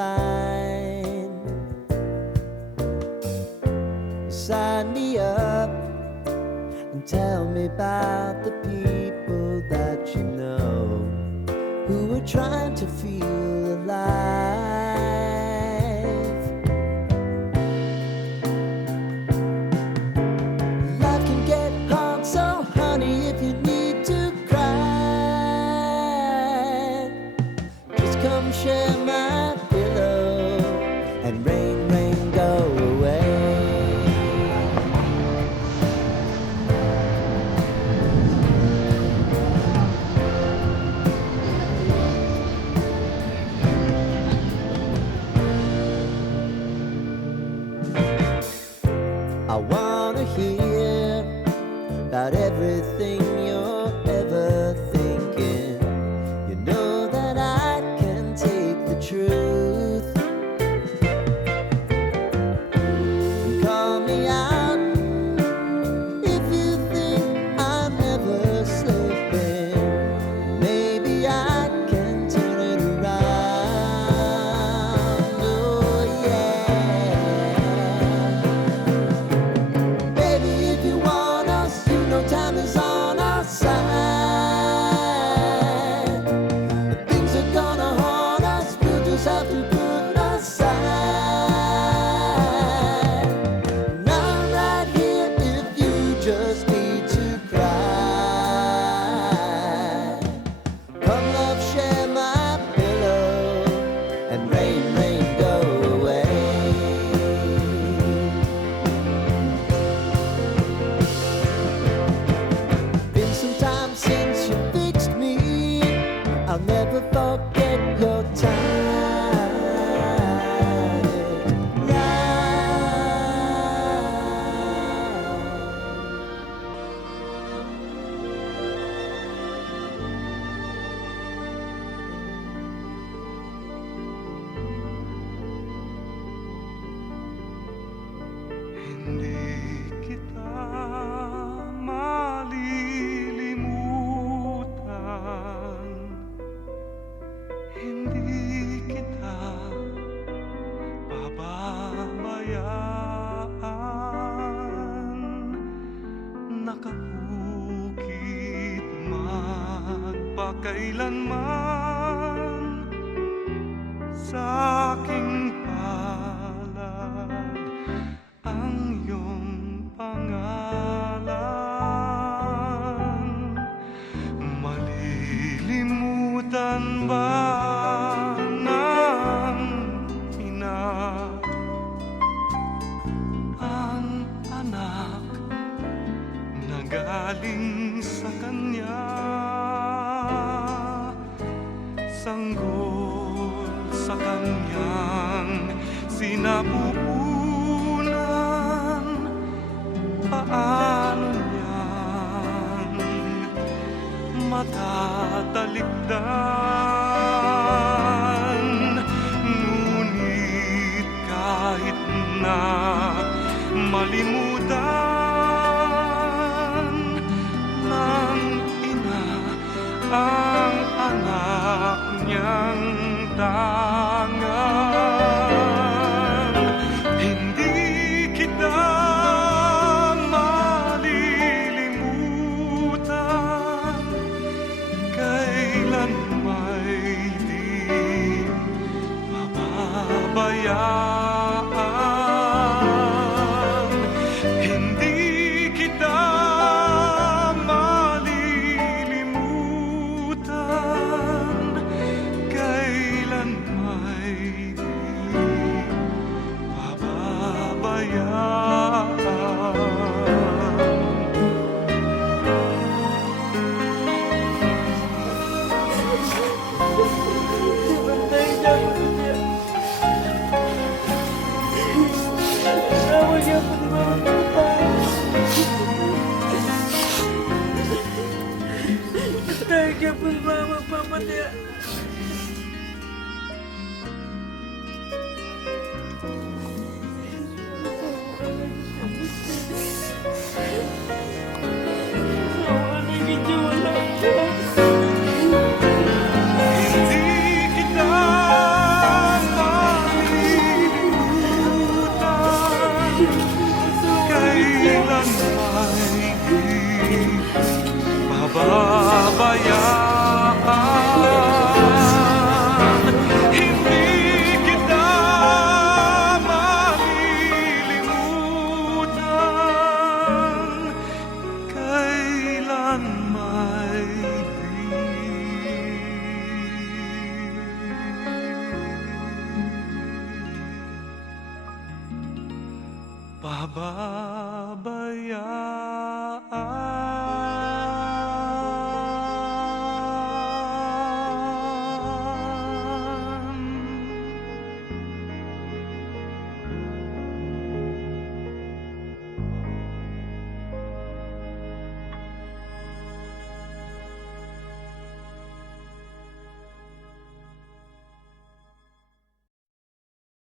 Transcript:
line. Sign me up and tell me about the people that you know who are trying to feel alive. Life can get hard, so honey, if you need to cry, just come share my pillow and rain, rain, go away. I wanna hear about everything you're ever thinking. You know that I can take the truth. And call me out if you think I'm never slipping. Maybe I can turn it around. Oh yeah. Baby, if you want us, you know time is on our side. If things are gonna haunt us, we'll just have to put aside. And I'm right here if you just need to cry. Come love, share my pillow, and rain, rain, go away. Been some time since you fixed me. I'll never forget your time. Hindi kita malilimutan, hindi kita pababayaan. Nakabukit magpakailanman sa aking palad ang iyong pangalan. Malilimutan ba ng ina ang anak na galing sa kanya? Sanggol sa kanyang sinapupunan, paano niyang matatalikdan? Ngunit kahit na malimutan ng ina ang anak niyang tangan, hindi kita malilimutan. Kailan may di pababayaan, hindi kita malilimutan. Kailan may di pababayaan. pa ba?